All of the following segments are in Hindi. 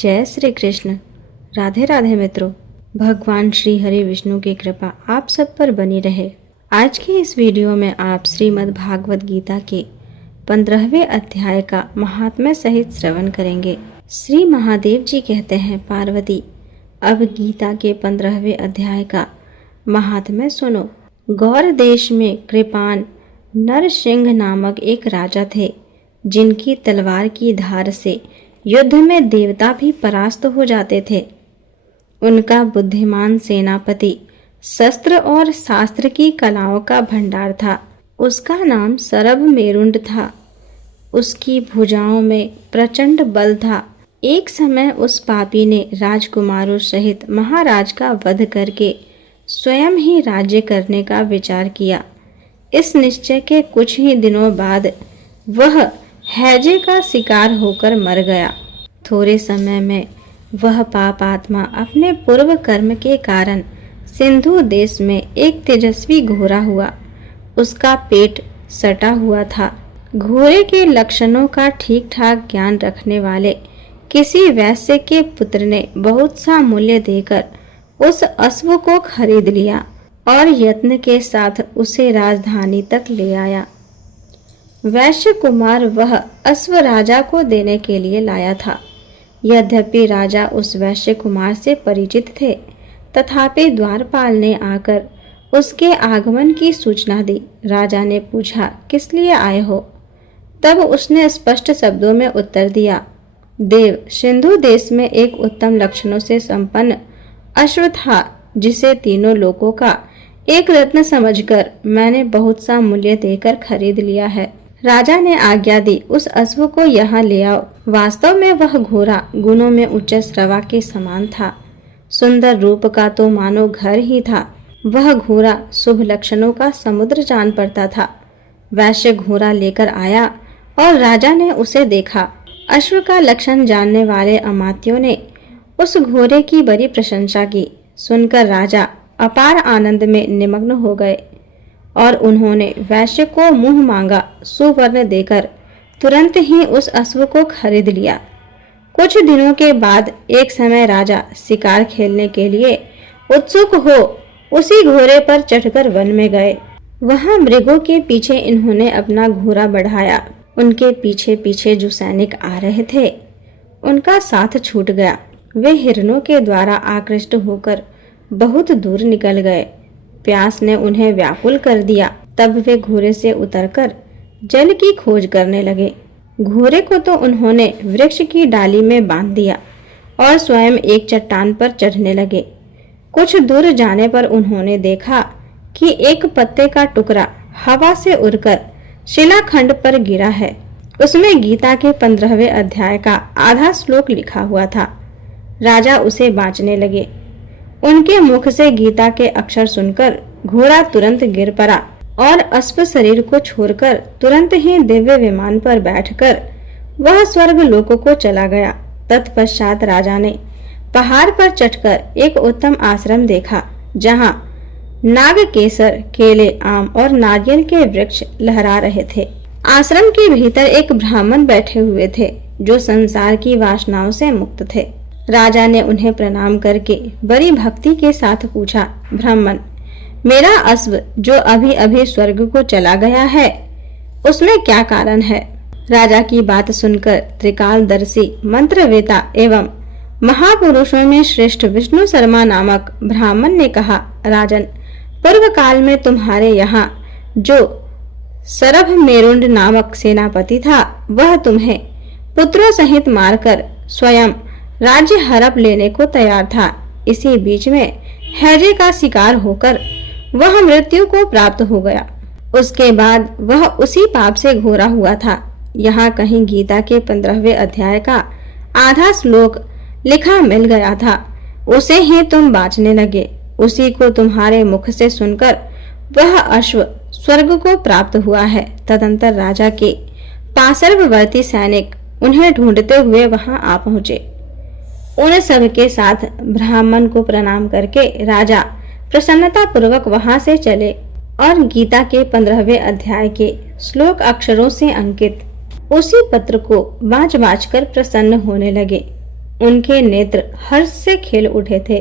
जय श्री कृष्ण। राधे राधे मित्रों। भगवान श्री हरि विष्णु की कृपा आप सब पर बनी रहे। आज की इस वीडियो में आप श्रीमद् भागवत गीता के 15वें अध्याय का महात्म्य सहित श्रवण करेंगे। श्री महादेव जी कहते हैं, पार्वती अब गीता के 15वें अध्याय का महात्म्य सुनो। गौर देश में कृपान नरसिंह नामक एक राजा थे, जिनकी तलवार की धार से युद्ध में देवता भी परास्त हो जाते थे। उनका बुद्धिमान सेनापति शस्त्र और शास्त्र की कलाओं का भंडार था। उसका नाम सरभ मेरुंड था। उसकी भुजाओं में प्रचंड बल था। एक समय उस पापी ने राजकुमारों सहित महाराज का वध करके स्वयं ही राज्य करने का विचार किया। इस निश्चय के कुछ ही दिनों बाद वह हैजे का शिकार होकर मर गया। थोड़े समय में वह पापात्मा अपने पूर्व कर्म के कारण सिंधु देश में एक तेजस्वी घोड़ा हुआ। उसका पेट सटा हुआ था। घोड़े के लक्षणों का ठीक ठाक ज्ञान रखने वाले किसी वैश्य के पुत्र ने बहुत सा मूल्य देकर उस अश्व को खरीद लिया और यत्न के साथ उसे राजधानी तक ले आया। वैश्य कुमार वह अश्व राजा को देने के लिए लाया था। यद्यपि राजा उस वैश्य कुमार से परिचित थे, तथापि द्वारपाल ने आकर उसके आगमन की सूचना दी। राजा ने पूछा, किस लिए आए हो? तब उसने स्पष्ट शब्दों में उत्तर दिया, देव, सिंधु देश में एक उत्तम लक्षणों से संपन्न अश्व था, जिसे तीनों लोकों का एक रत्न समझकर मैंने बहुत सा मूल्य देकर खरीद लिया है। राजा ने आज्ञा दी, उस अश्व को यहाँ ले आओ। वास्तव में वह घोड़ा गुणों में उच्च श्रवा के समान था। सुंदर रूप का तो मानो घर ही था। वह घोड़ा शुभ लक्षणों का समुद्र जान पड़ता था। वैश्य घोड़ा लेकर आया और राजा ने उसे देखा। अश्व का लक्षण जानने वाले अमात्यों ने उस घोड़े की बड़ी प्रशंसा की। सुनकर राजा अपार आनंद में निमग्न हो गए और उन्होंने वैश्य को मुंह मांगा सुवर्ण देकर तुरंत ही उस अश्व को खरीद लिया। कुछ दिनों के बाद एक समय राजा शिकार खेलने के लिए उत्सुक हो उसी घोड़े पर चढ़कर वन में गए। वहां मृगों के पीछे इन्होंने अपना घोड़ा बढ़ाया। उनके पीछे पीछे जो सैनिक आ रहे थे, उनका साथ छूट गया। वे हिरणों के द्वारा आकृष्ट होकर बहुत दूर निकल गए। प्यास ने उन्हें व्याकुल कर दिया। तब वे घोड़े से उतरकर जल की खोज करने लगे। घोड़े को तो उन्होंने वृक्ष की डाली में बांध दिया और स्वयं एक चट्टान पर चढ़ने लगे। कुछ दूर जाने पर उन्होंने देखा कि एक पत्ते का टुकड़ा हवा से उड़कर शिलाखंड पर गिरा है। उसमें गीता के 15वें अध्याय का आधा श्लोक लिखा हुआ था। राजा उसे बांचने लगे। उनके मुख से गीता के अक्षर सुनकर घोड़ा तुरंत गिर पड़ा और अश्व शरीर को छोड़कर तुरंत ही दिव्य विमान पर बैठकर वह स्वर्ग लोकों को चला गया। तत्पश्चात राजा ने पहाड़ पर चढ़कर एक उत्तम आश्रम देखा, जहाँ नागकेसर, केले, आम और नारियल के वृक्ष लहरा रहे थे। आश्रम के भीतर एक ब्राह्मण बैठे हुए थे, जो संसार की वासनाओं से मुक्त थे। राजा ने उन्हें प्रणाम करके बड़ी भक्ति के साथ पूछा, ब्राह्मण, मेरा अश्व जो अभी अभी स्वर्ग को चला गया है, उसमें क्या कारण है? राजा की बात सुनकर त्रिकालदर्शी, मंत्रवेता एवं महापुरुषों में श्रेष्ठ विष्णु शर्मा नामक ब्राह्मण ने कहा, राजन, पूर्व काल में तुम्हारे यहाँ जो सरभ मेरुंड नामक सेनापति था, वह तुम्हें पुत्रों सहित मारकर स्वयं राज्य हड़प लेने को तैयार था। इसी बीच में हैजे का शिकार होकर वह मृत्यु को प्राप्त हो गया। उसके बाद वह उसी पाप से घोरा हुआ था। यहाँ कहीं गीता के 15वें अध्याय का आधा श्लोक लिखा मिल गया था। उसे ही तुम बांचने लगे। उसी को तुम्हारे मुख से सुनकर वह अश्व स्वर्ग को प्राप्त हुआ है। तदंतर राजा के पार्श्ववर्ती सैनिक उन्हें ढूंढते हुए वहां आ पहुंचे। उन सब के साथ ब्राह्मण को प्रणाम करके राजा प्रसन्नता पूर्वक वहां से चले और गीता के 15वें अध्याय के श्लोक अक्षरों से अंकित उसी पत्र को बाँच बाँच कर प्रसन्न होने लगे। उनके नेत्र हर्ष से खिल उठे थे।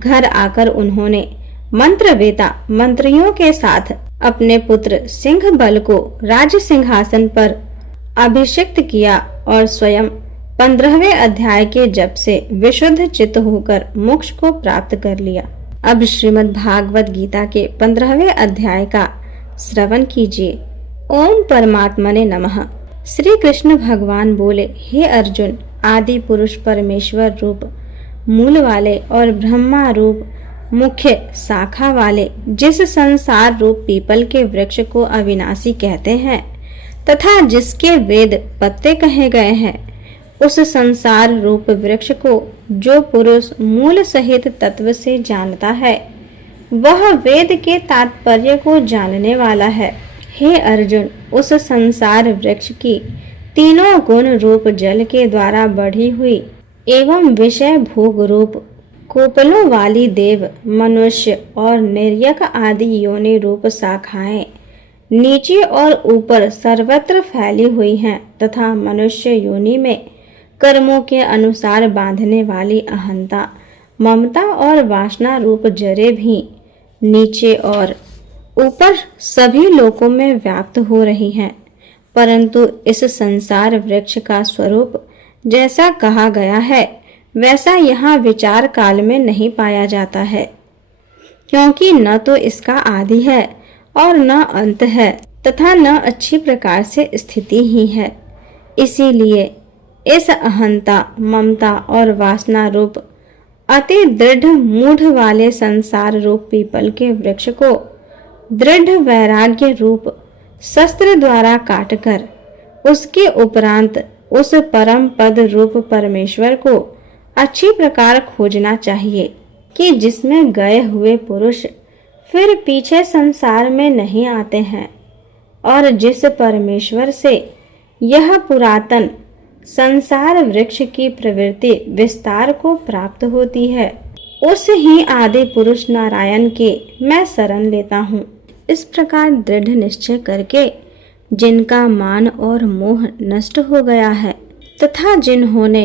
घर आकर उन्होंने मंत्रवेता मंत्रियों के साथ अपने पुत्र सिंह बल को राज सिंहासन पर अभिषिक्त किया और स्वयं 15वें अध्याय के जप से विशुद्ध चित्त होकर मोक्ष को प्राप्त कर लिया। अब श्रीमद् भागवत गीता के 15वें अध्याय का श्रवण कीजिए। ओम परमात्मने नमः। श्री कृष्ण भगवान बोले, हे अर्जुन, आदि पुरुष परमेश्वर रूप मूल वाले और ब्रह्मा रूप मुख्य शाखा वाले जिस संसार रूप पीपल के वृक्ष को अविनाशी कहते हैं तथा जिसके वेद पत्ते कहे गए हैं, उस संसार रूप वृक्ष को जो पुरुष मूल सहित तत्व से जानता है, वह वेद के तात्पर्य को जानने वाला है। हे अर्जुन, उस संसार वृक्ष की तीनों गुण रूप जल के द्वारा बढ़ी हुई एवं विषय भोग रूप कोपलों वाली देव, मनुष्य और निर्यक आदि योनि रूप शाखाएं नीचे और ऊपर सर्वत्र फैली हुई हैं तथा मनुष्य योनि में कर्मों के अनुसार बांधने वाली अहंता, ममता और वासना रूप जरे भी नीचे और ऊपर सभी लोकों में व्याप्त हो रही हैं। परंतु इस संसार वृक्ष का स्वरूप जैसा कहा गया है वैसा यहाँ विचार काल में नहीं पाया जाता है, क्योंकि न तो इसका आदि है और न अंत है तथा न अच्छी प्रकार से स्थिति ही है। इसीलिए इस अहंता, ममता और वासना रूप अति दृढ़ मूढ़ वाले संसार रूप पीपल के वृक्ष को दृढ़ वैराग्य रूप शस्त्र द्वारा काटकर उसके उपरांत उस परम पद रूप परमेश्वर को अच्छी प्रकार खोजना चाहिए कि जिसमें गए हुए पुरुष फिर पीछे संसार में नहीं आते हैं और जिस परमेश्वर से यह पुरातन संसार वृक्ष की प्रवृत्ति विस्तार को प्राप्त होती है, उस ही आदि पुरुष नारायण के मैं शरण लेता हूँ। इस प्रकार दृढ़ निश्चय करके जिनका मान और मोह नष्ट हो गया है तथा जिन्होंने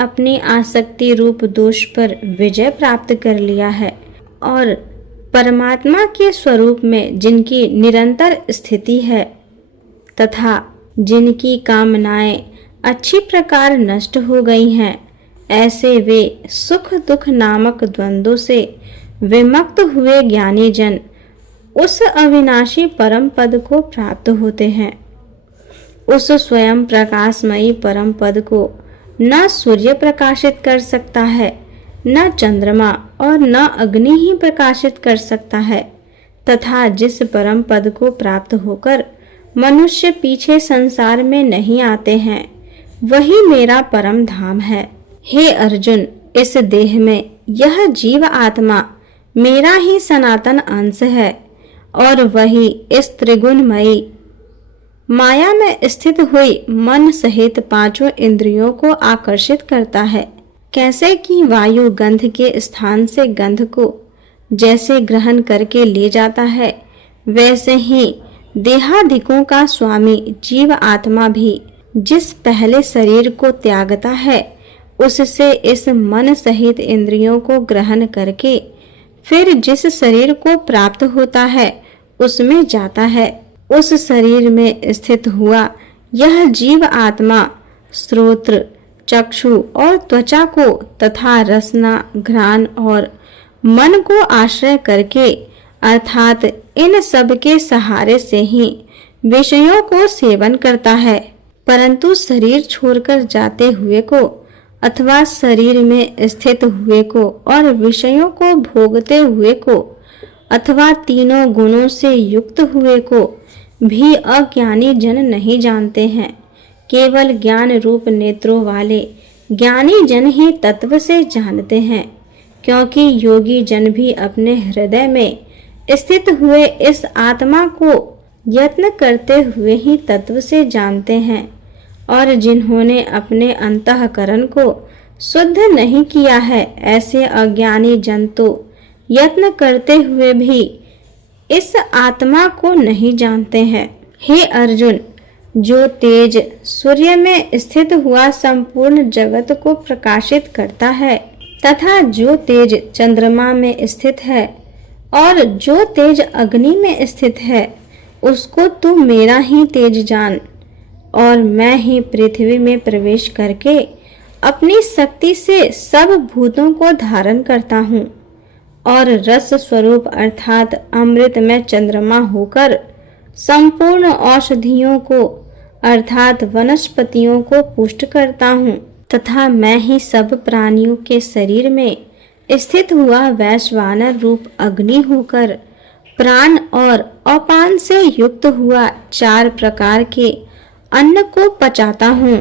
अपनी आसक्ति रूप दोष पर विजय प्राप्त कर लिया है और परमात्मा के स्वरूप में जिनकी निरंतर स्थिति है तथा जिनकी कामनाएं अच्छी प्रकार नष्ट हो गई हैं, ऐसे वे सुख दुख नामक द्वंद्वों से विमुक्त हुए ज्ञानी जन उस अविनाशी परम पद को प्राप्त होते हैं। उस स्वयं प्रकाशमयी परम पद को न सूर्य प्रकाशित कर सकता है, न चंद्रमा और न अग्नि ही प्रकाशित कर सकता है तथा जिस परम पद को प्राप्त होकर मनुष्य पीछे संसार में नहीं आते हैं, वही मेरा परम धाम है। हे अर्जुन, इस देह में यह जीव आत्मा मेरा ही सनातन अंश है और वही इस त्रिगुणमयी माया में स्थित हुई मन सहित पांचों इंद्रियों को आकर्षित करता है। कैसे कि वायु गंध के स्थान से गंध को जैसे ग्रहण करके ले जाता है, वैसे ही देहादिकों का स्वामी जीव आत्मा भी जिस पहले शरीर को त्यागता है, उससे इस मन सहित इंद्रियों को ग्रहण करके फिर जिस शरीर को प्राप्त होता है उसमें जाता है। उस शरीर में स्थित हुआ यह जीव आत्मा श्रोत्र, चक्षु और त्वचा को तथा रसना, घ्राण और मन को आश्रय करके अर्थात इन सब के सहारे से ही विषयों को सेवन करता है। परंतु शरीर छोड़कर जाते हुए को अथवा शरीर में स्थित हुए को और विषयों को भोगते हुए को अथवा तीनों गुणों से युक्त हुए को भी अज्ञानी जन नहीं जानते हैं। केवल ज्ञान रूप नेत्रों वाले ज्ञानी जन ही तत्व से जानते हैं, क्योंकि योगी जन भी अपने हृदय में स्थित हुए इस आत्मा को यत्न करते हुए ही तत्व से जानते हैं। और जिन्होंने अपने अंतःकरण को शुद्ध नहीं किया है, ऐसे अज्ञानी जन तो यत्न करते हुए भी इस आत्मा को नहीं जानते हैं। हे अर्जुन, जो तेज सूर्य में स्थित हुआ संपूर्ण जगत को प्रकाशित करता है तथा जो तेज चंद्रमा में स्थित है और जो तेज अग्नि में स्थित है, उसको तू मेरा ही तेज जान। और मैं ही पृथ्वी में प्रवेश करके अपनी शक्ति से सब भूतों को धारण करता हूँ और रस स्वरूप अर्थात अमृत में चंद्रमा होकर संपूर्ण औषधियों को अर्थात वनस्पतियों को पुष्ट करता हूँ तथा मैं ही सब प्राणियों के शरीर में स्थित हुआ वैश्वानर रूप अग्नि होकर प्राण और अपान से युक्त हुआ 4 प्रकार के अन्न को पचाता हूँ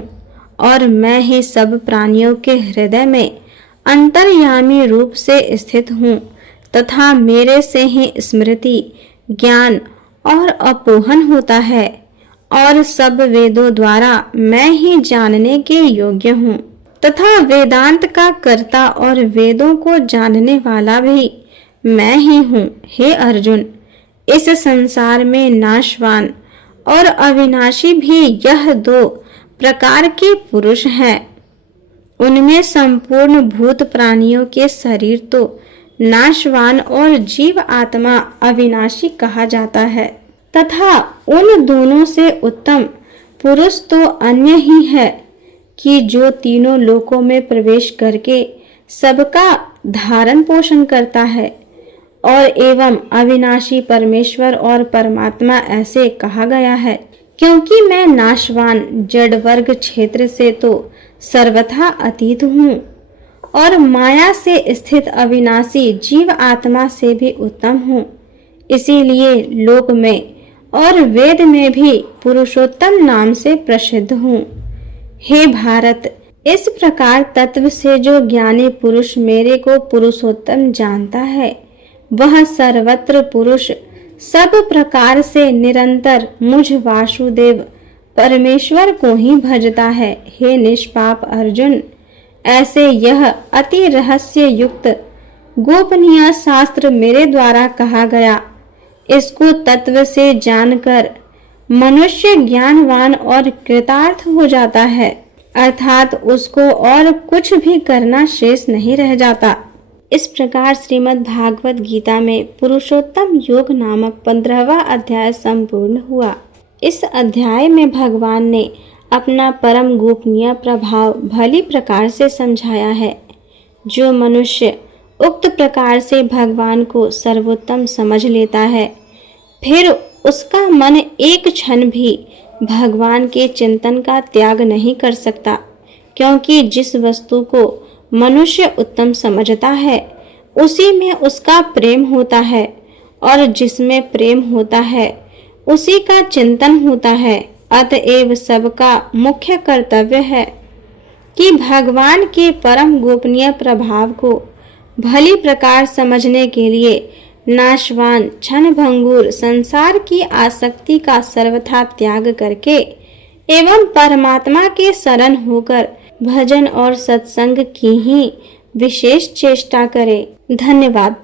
और मैं ही सब प्राणियों के हृदय में अंतर्यामी रूप से स्थित हूँ तथा मेरे से ही स्मृति, ज्ञान और अपोहन होता है और सब वेदों द्वारा मैं ही जानने के योग्य हूँ तथा वेदांत का कर्ता और वेदों को जानने वाला भी मैं ही हूँ। हे अर्जुन, इस संसार में नाशवान और अविनाशी भी यह 2 प्रकार के पुरुष हैं। उनमें संपूर्ण भूत प्राणियों के शरीर तो नाशवान और जीव आत्मा अविनाशी कहा जाता है तथा उन दोनों से उत्तम पुरुष तो अन्य ही है कि जो तीनों लोकों में प्रवेश करके सबका धारण पोषण करता है। और एवं अविनाशी परमेश्वर और परमात्मा ऐसे कहा गया है क्योंकि मैं नाशवान जड़ वर्ग क्षेत्र से तो सर्वथा अतीत हूँ और माया से स्थित अविनाशी जीव आत्मा से भी उत्तम हूँ। इसीलिए लोक में और वेद में भी पुरुषोत्तम नाम से प्रसिद्ध हूँ। हे भारत, इस प्रकार तत्व से जो ज्ञानी पुरुष मेरे को पुरुषोत्तम जानता है, वह सर्वत्र पुरुष सब प्रकार से निरंतर मुझ वासुदेव परमेश्वर को ही भजता है। हे निष्पाप अर्जुन, ऐसे यह अति रहस्य युक्त गोपनीय शास्त्र मेरे द्वारा कहा गया। इसको तत्व से जानकर मनुष्य ज्ञानवान और कृतार्थ हो जाता है, अर्थात उसको और कुछ भी करना शेष नहीं रह जाता। इस प्रकार श्रीमद् भागवत गीता में पुरुषोत्तम योग नामक 15वां अध्याय संपूर्ण हुआ। इस अध्याय में भगवान ने अपना परम गोपनीय प्रभाव भली प्रकार से समझाया है। जो मनुष्य उक्त प्रकार से भगवान को सर्वोत्तम समझ लेता है, फिर उसका मन एक क्षण भी भगवान के चिंतन का त्याग नहीं कर सकता, क्योंकि जिस वस्तु को मनुष्य उत्तम समझता है उसी में उसका प्रेम होता है और जिसमें प्रेम होता है उसी का चिंतन होता है। अतएव सबका मुख्य कर्तव्य है कि भगवान के परम गोपनीय प्रभाव को भली प्रकार समझने के लिए नाशवान क्षणभंगुर संसार की आसक्ति का सर्वथा त्याग करके एवं परमात्मा के शरण होकर भजन और सत्संग की ही विशेष चेष्टा करे। धन्यवाद।